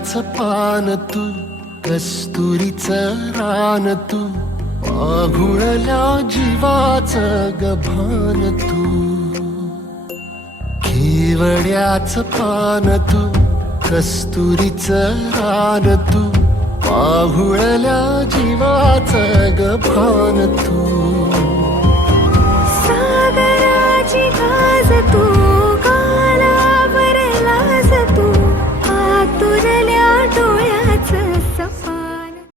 केवड्याचं पान तू, कस्तुरीचं रान तू, आघुळल्या जीवाचं गभान तू. केवड्याचं पान तू, कस्तुरीचं रान तू, आघुळल्या जीवाचं गभान तू.